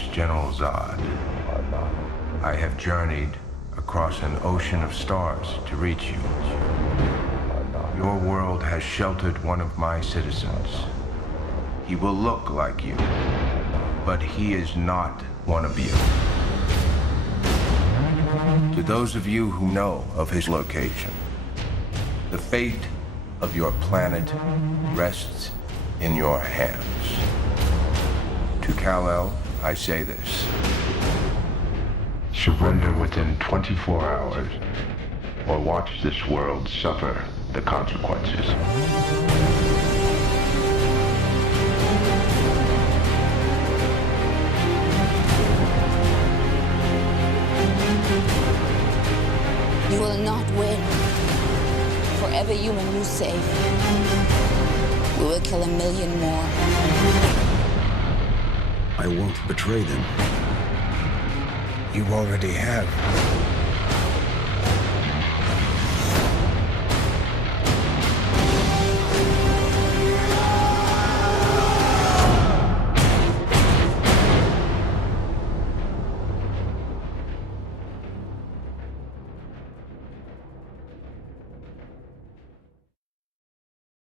is General Zod. I have journeyed across an ocean of stars to reach you. Your world has sheltered one of my citizens. He will look like you, but he is not one of you. To those of you who know of his location, the fate of your planet rests in your hands. To Kal-El, I say this. Surrender within 24 hours, or watch this world suffer the consequences. You will not win. For every human you save, we will kill 1 million more. I won't betray them. You already have.